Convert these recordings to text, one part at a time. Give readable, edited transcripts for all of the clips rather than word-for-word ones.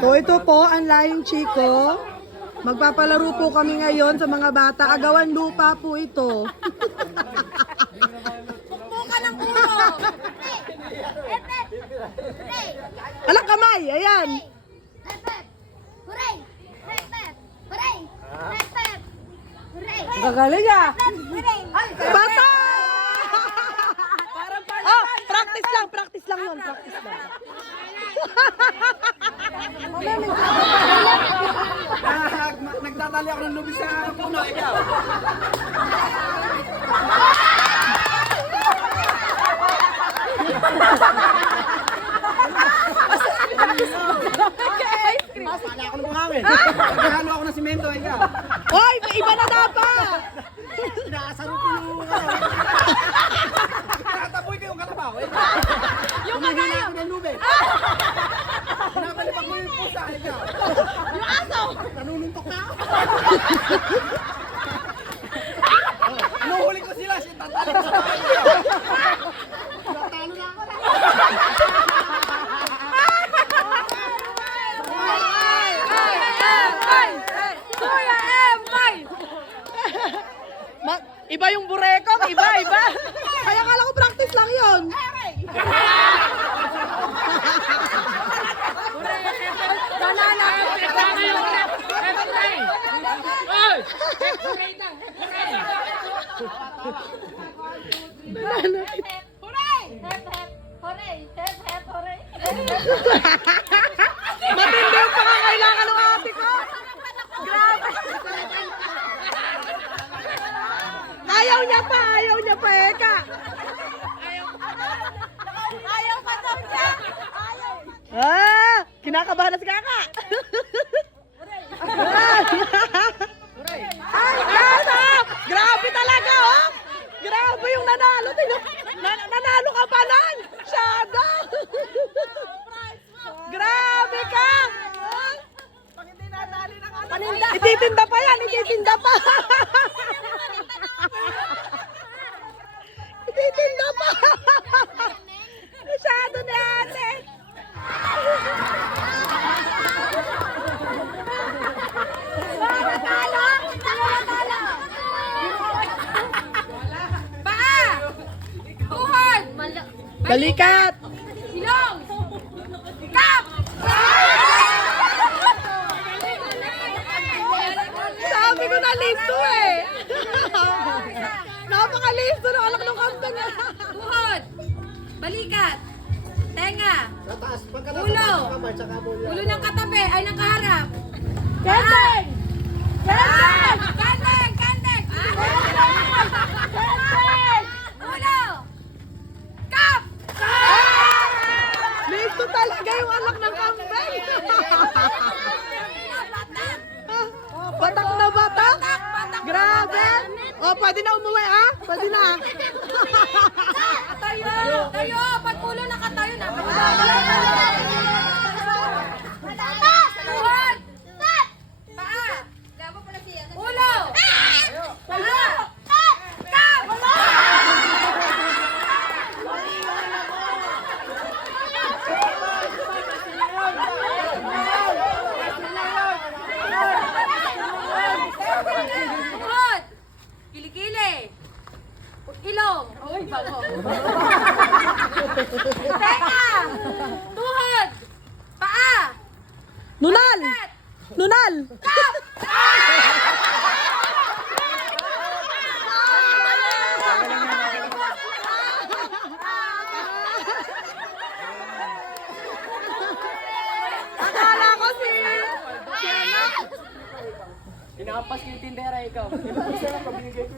So ito po ang Lying Chico. Magpapalaro po kami ngayon sa mga bata. Agawan lupa po ito. Pukpukan ng ulo. Alang kamay, ayan. Hooray! Hooray! Hooray! Gagaling ah. Hooray! Bata! Oh, practice lang yun, practice lang. Nagtatali ako ng lubis sa puno, ikaw. Masala ako ng buhangin. Naghalo ako ng simento, ikaw. Hoy, may iba na dapat. Inaasaro ko yung Tataboy ko yung kalabaw. Yung kalabaw ako ng lubis. Pinapalipak mo yung pusa, ikaw. Yung aso! Nanununtok na ako. Nuhuli ko sila, tatalo ko sa bahay. Natalo na ako. Kuya Empay! Iba yung burekong, iba. Kaya kala ko practice lang yun. Hooray! Hooray! Hooray! Matindi yung pangangailangan ng ate ko. Grabe. Ayaw niya pa, Eka. Ayaw pa daw niya! Ayaw! Ah, kinakabahan na si Kaka. Ay, Kaka! Grabe talaga, oh! Grabe yung nanalo. Nanalo ka pa lang! Shada! Grabe ka! Pag hindi natali ng ano. Ititinda pa yan, ititinda pa! Ititinda pa! Masyado ni ate! Paa! Tuhod! Balikat! Ilong! Kap! Sabi ko na listo eh! Napaka-listo ng alak ng kampan niya! Tuhod! Balikat! Tenga! Tataas, pagkataas Ulo! ng kamay, tsaka mo yan. Ulo ng katabi ay ng kaharap! Kenteng! Kenteng! Kandeng! Kandeng! Ulo! Kap! Listo talaga yung alak ng kampan! Batak na batak! Grabe! O, pwede na umuwi ha? Pwede na! Tayo! Tayo! Pag ulo nakatayo na! Tuhod! Paa! Ulo! Paa! Kap! Tuhod! Kilikili! Ilong! Uy, bago! Tenga! Tuhod! Paa! Nunal! Nunal! Kap! Akala ko si... Inaampas ko yung tindera, ikaw. Inaampas ko yung binigay ko.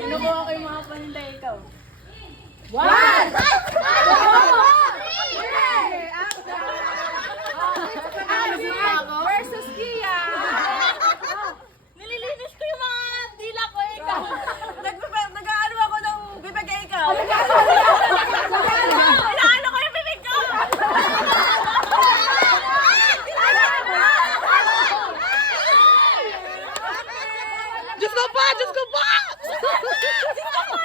Kinukuha ko yung mga paninda, ikaw. One! Versus Kia! Nililinis ko yung mga dila ko, ikaw. Nag-ano ako ng bibig, ikaw. Inaano ko yung bibig ko! Diyos ko pa! Diyos ko pa! Diyos ko pa!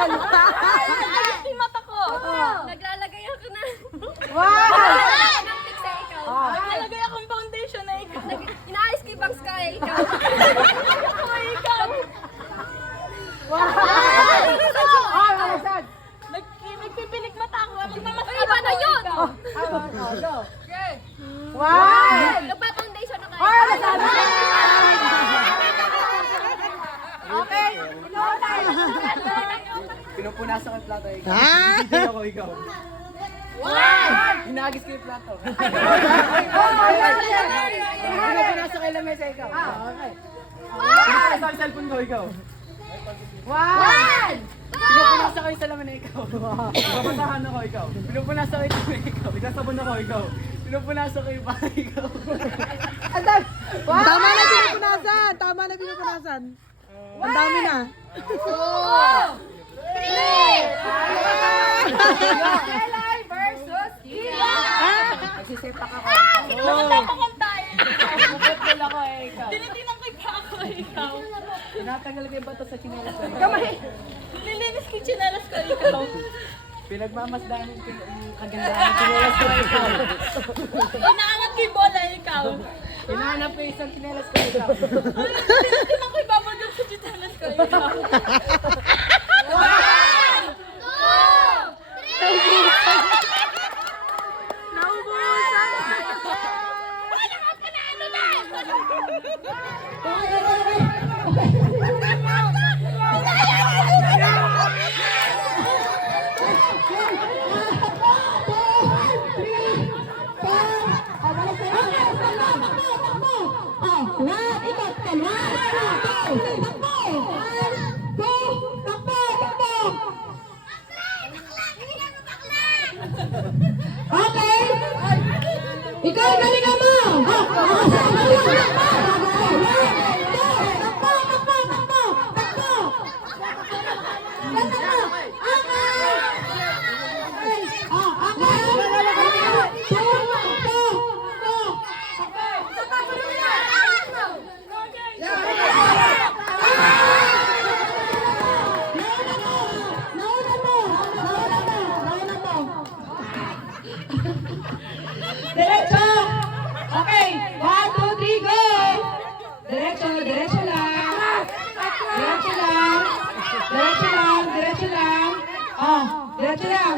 yan? Ayos yung mata ko. Naglalagay ako na. Wow! Nag-fix na ikaw. Naglalagay akong foundation na ikaw. Inaayos ko yung bangs ka eh, ikaw. Ako ikaw. Nagpipilik mata ako. Magmamaskara iba na yun. Wow! Nagpa-foundation na kayo. Okay. Pinupunasan ko yung plato, ikaw. Ha? Hindi ako, ikaw. Hinagis ko yung plato. Pinupunasan ko yung lamesa, ikaw. Okay. Pinupunasan ko yung cellphone ko, ikaw. Wow! Pinupunasan ko yung salamin na ikaw. Babasahan ako, ikaw. Pinupunasan ko yung salamin, ikaw. Pinasabon ako, ikaw. Pinupunasan ko yung bahay, ikaw. Tama na pinupunasan. Tama na pinupunasan. Ang dami na. Kelay versus Kila. Nagsisepak ako. Nakapakantayin. Nagpapal ako, ikaw. Tinitingnan ko pa ako, ikaw. Tinatanggal ko yung bato sa chinelas ko, ikaw. Kamay. Nilinis ko yung chinelas ko, ikaw. Pinagmamasdahan ko yung kagandahan ng chinelas ko, ikaw. Inaangat ko yung bola, ikaw. Hinahanap ko yung isang chinelas ko, ikaw. Tinitingnan ko yung babagak sa chinelas ko, ikaw. Okay? Ikaw ang galingan mo! Diretso! Okay, 1, 2, 3, go! Diretso, diretso lang. Diretso lang. Diretso lang, diretso lang. Oh, diretso lang.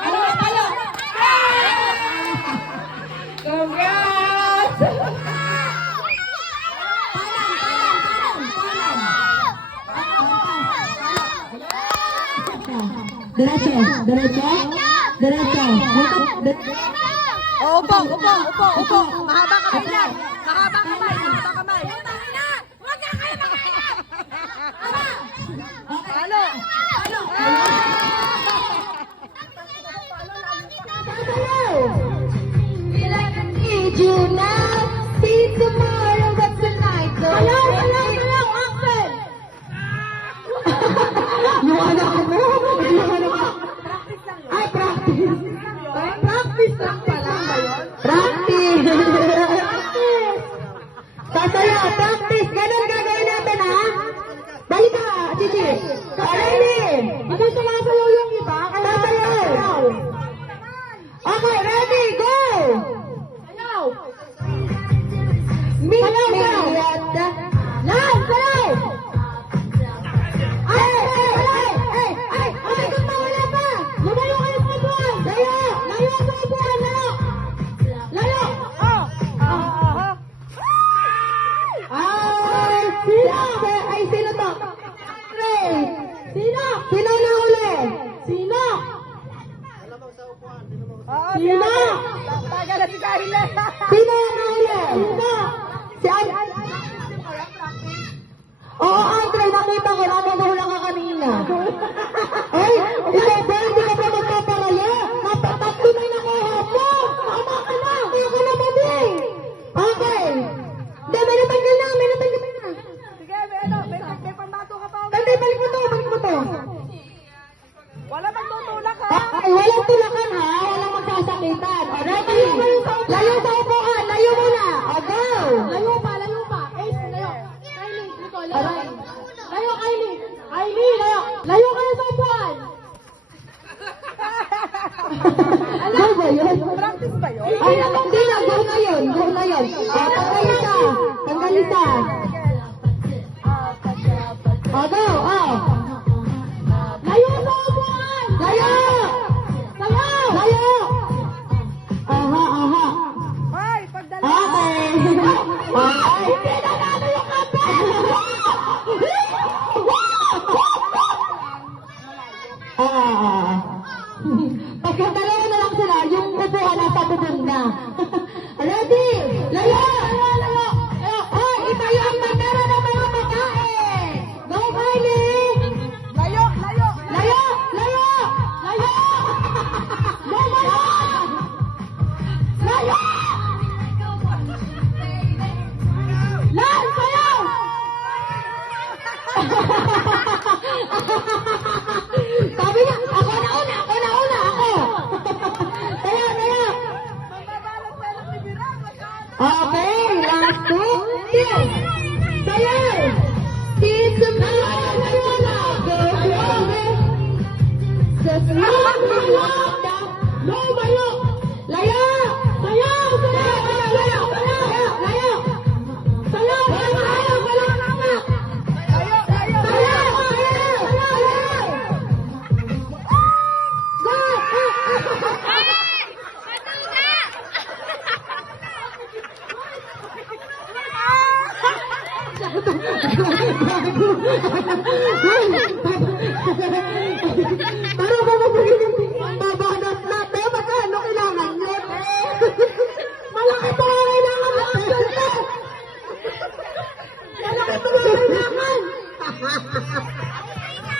Palo, palo. Congrats! Diretso, diretso. Diretso. Upo, upo, upo, upo. Mahaba kamay yan. Mahaba kamay, mahaba kamay. Huwag na kayo makaya! Palo. Feel like I need you now. See tomorrow, but tonight. Salaw, Axel! Yung anak mo? Yung anak mo? Ay, practice. Practice lang pala. Practice. Sasayaw, practice. Ganun gagawin natin, ha? Balik ka, Chichi. Ready? Hindi sumasayaw yung iba. Sasayaw. Okay, ready, go! Sayaw! Sayaw, sayaw! Lahat, sayaw! Ay! Ikot na, wala pa! Lumayo kayo sa upuan! Layo! Layo sa upuan! Layo! Layo! Ay! Sino? Ay, sino to? Ray! Sino? Sino na uli? Sino? Sino? Taga na si Carla. Sino ang nahuli? Sino? Si Andre. Oo, Andre, nakita ko. Nakagahula ka kanina. Ay, ikaw ba? Hindi ka pa magpaparaya? Napatakto na yung nakuha mo. Tama ka na. Kaya ka na mabing. Okay. Hindi, may natanggal na. May natanggal na. Sige, may pambato ka pa. Tantay, balik mo to. Balik mo to. Wala bang tutulak ha? Ay, walang tulakan ha. Walang magsasakitan. Ready? Layo sa upuan. Layo muna. O, go. Layo kayo sa upuan. Ano ba yun? Practice ba yun? Ay, hindi na. Go na yun. Go na yun. Tanggal isa. Tanggal isa. Go. Layo sa upuan. Layo. Layo. Aha. Ay, pagdala. Okay. Ay, hindi na namin yung kape. Pagka dalawa na lang sila, yung upuan nasa bubong na. Ready? Layo! Ay, itayo ang bandera ng mga makain! Go, Kylie! Layo. Layo! Layo! Lan, sayaw! Sabi niya, ako na una! Tayo! Mababalot tayo ng bibirang. Okay, last two. Yes. Sayaw! Kiss the man! No, bayo! Layo! Sayaw! Para ba magiging babanat natin? Magkano kailangan niya? Malaki pa nga kailangan natin! Malaki pa nga kailangan!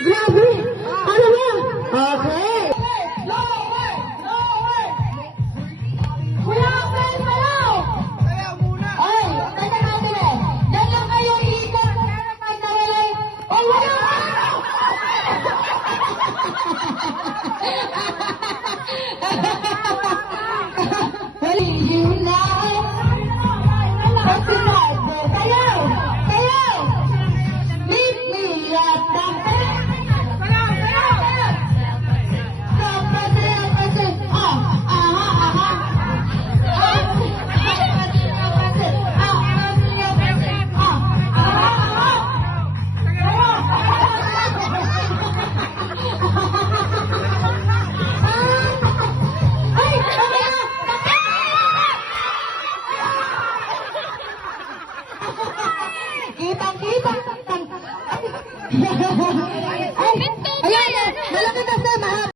Grabe! Ano ba? Okay! Wala ka pa sayaw! Ay, teka natin eh. Yan lang kayo iikot para kahit nawalay. Oh, wala ka! You know. Sayaw! Meet me at the Kitang-kita. Ay, ayan, malaki na sa mahaba.